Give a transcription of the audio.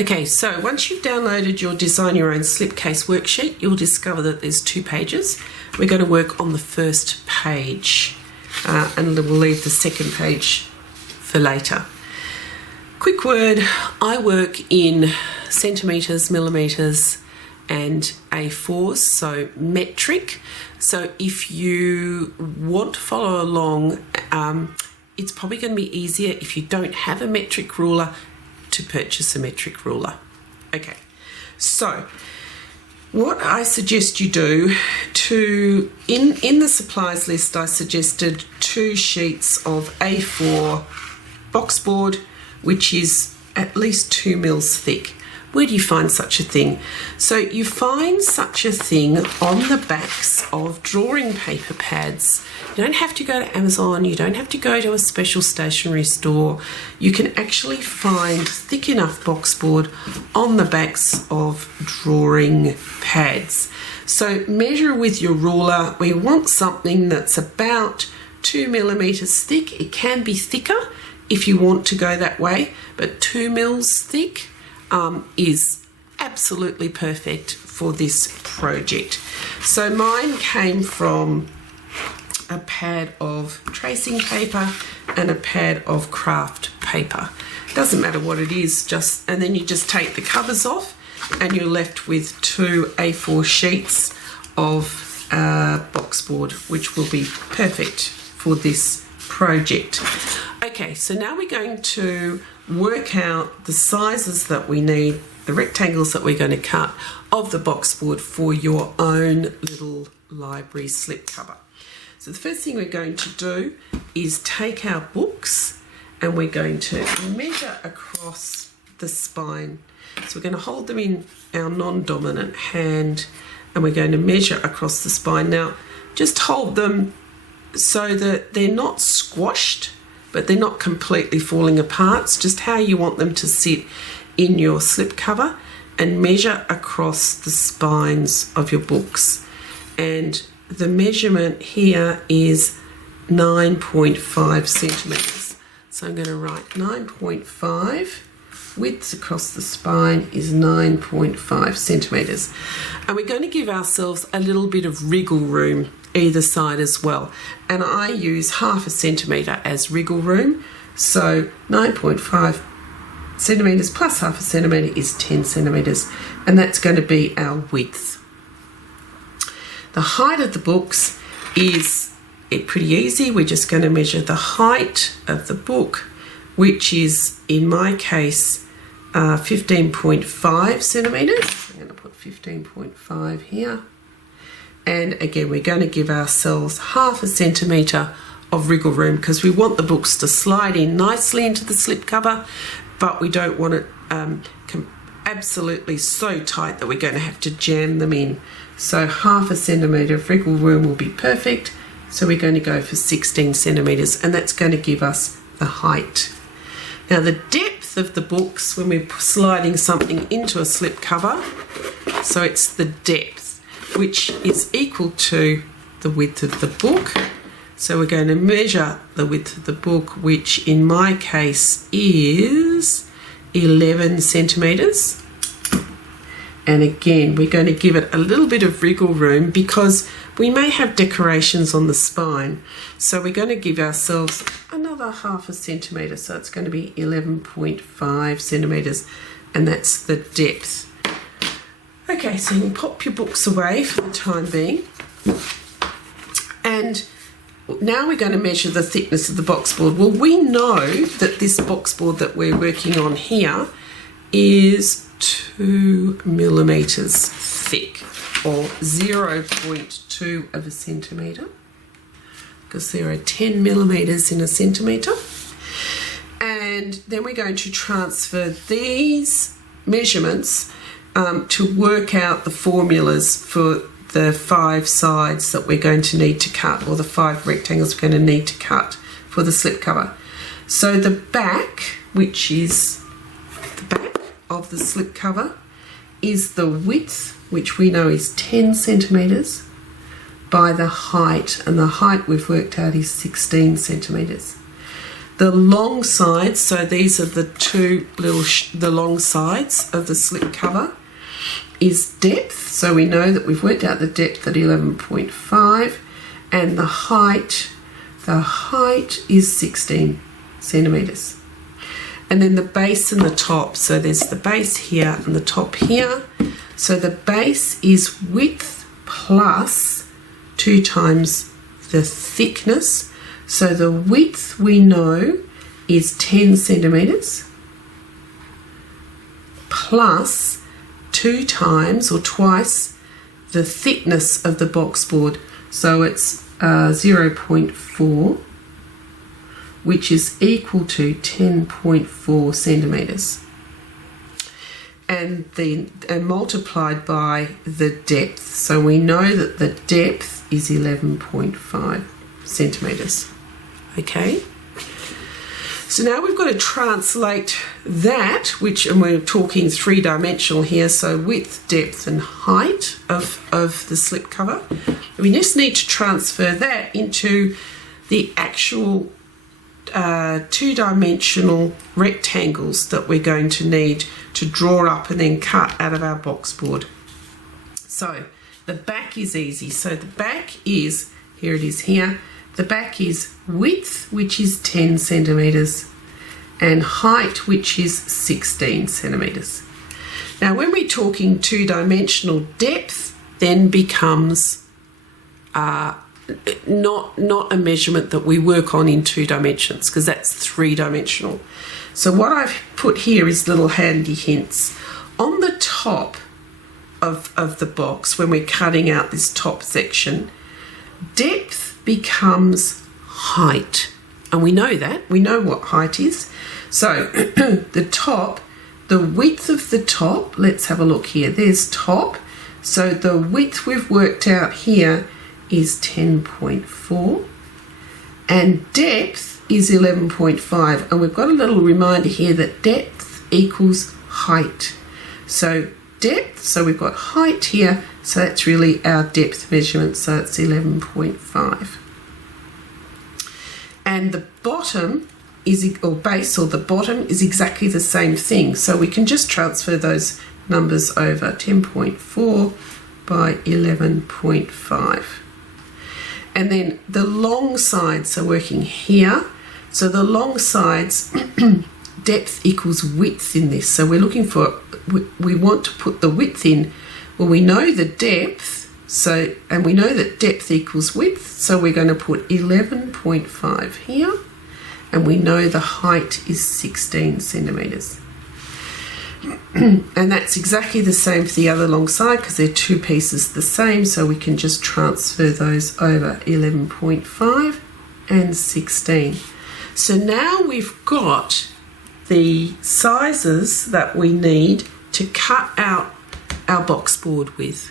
Okay, so once you've downloaded your Design Your Own Slipcase worksheet, you'll discover that there's 2 pages. We're going to work on the first page and we'll leave the second page for later. Quick word, I work in centimetres, millimetres and A4s, so metric. So if you want to follow along, it's probably going to be easier if you don't have a metric ruler to purchase a metric ruler. Okay, so what I suggest you do in the supplies list, I suggested 2 sheets of A4 boxboard, which is at least 2 mils thick. Where do you find such a thing? So you find such a thing on the backs of drawing paper pads. You don't have to go to Amazon, you don't have to go to a special stationery store. You can actually find thick enough boxboard on the backs of drawing pads. So measure with your ruler. We want something that's about 2 millimeters thick. It can be thicker if you want to go that way, but 2 mils thick is absolutely perfect for this project. So mine came from a pad of tracing paper and a pad of craft paper. Doesn't matter what it is, and then you just take the covers off and you're left with 2 A4 sheets of boxboard, which will be perfect for this project. Okay, so now we're going to work out the sizes that we need, the rectangles that we're going to cut of the boxboard for your own little library slipcover. So the first thing we're going to do is take our books and we're going to measure across the spine. So we're going to hold them in our non-dominant hand and we're going to measure across the spine. Now, just hold them so that they're not squashed, but they're not completely falling apart. It's just how you want them to sit in your slipcover, and measure across the spines of your books. And the measurement here is 9.5 centimetres. So I'm going to write 9.5. Width across the spine is 9.5 centimetres. And we're going to give ourselves a little bit of wriggle room either side as well. And I use 0.5 centimetre as wriggle room. So 9.5 centimetres plus 0.5 centimetre is 10 centimetres. And that's going to be our width. The height of the books is pretty easy. We're just going to measure the height of the book, which is, in my case, 15.5 centimetres. I'm going to put 15.5 here. And again, we're going to give ourselves 0.5 centimetre of wriggle room because we want the books to slide in nicely into the slipcover, but we don't want it absolutely so tight that we're going to have to jam them in. So 0.5 centimetre of wriggle room will be perfect. So we're going to go for 16 centimetres, and that's going to give us the height. Now the depth of the books when we're sliding something into a slipcover, so it's the depth, which is equal to the width of the book. So we're going to measure the width of the book, which in my case is 11 centimetres. And again, we're going to give it a little bit of wriggle room because we may have decorations on the spine. So we're going to give ourselves another 0.5 centimetre. So it's going to be 11.5 centimetres, and that's the depth. Okay, so you can pop your books away for the time being. And now we're going to measure the thickness of the boxboard. Well, we know that this boxboard that we're working on here is 2 millimetres thick, or 0.2 of a centimetre, because there are 10 millimetres in a centimetre. And then we're going to transfer these measurements to work out the formulas for the 5 sides that we're going to need to cut, or the 5 rectangles we're going to need to cut for the slipcover. So the back, which is the back of the slipcover, is the width, which we know is 10 centimetres, by the height, and the height we've worked out is 16 centimetres. The long sides, so these are the two little, the long sides of the slip cover, is depth. So we know that we've worked out the depth at 11.5, and the height is 16 centimetres. And then the base and the top, so there's the base here and the top here. So the base is width plus 2 times the thickness. So the width we know is 10 centimetres plus 2 times or twice the thickness of the boxboard. So it's 0.4, which is equal to 10.4 centimetres. And then multiplied by the depth. So we know that the depth is 11.5 centimetres. Okay? So now we've got to translate that, and we're talking 3-dimensional here, so width, depth and height of the slip cover. We just need to transfer that into the actual 2-dimensional rectangles that we're going to need to draw up and then cut out of our box board. So the back is easy. So the back is, here it is here, the back is width, which is 10 centimetres, and height, which is 16 centimetres. Now when we're talking 2-dimensional, depth then becomes not a measurement that we work on in 2 dimensions, because that's 3-dimensional. So what I've put here is little handy hints. On the top of the box, when we're cutting out this top section, depth becomes height. And we know that. We know what height is. So the top, the width of the top, let's have a look here. There's top. So the width we've worked out here is 10.4, and depth is 11.5, and we've got a little reminder here that depth equals height. So depth, so we've got height here, so that's really our depth measurement, so it's 11.5. And the bottom is, or base, or the bottom is exactly the same thing, so we can just transfer those numbers over, 10.4 by 11.5. And then the long sides are working here. So the long sides, depth equals width in this. So we're looking for, we want to put the width in. Well, we know the depth, so, and we know that depth equals width. So we're going to put 11.5 here. And we know the height is 16 centimetres. And that's exactly the same for the other long side, because they're 2 pieces the same, so we can just transfer those over, 11.5 and 16. So now we've got the sizes that we need to cut out our box board with.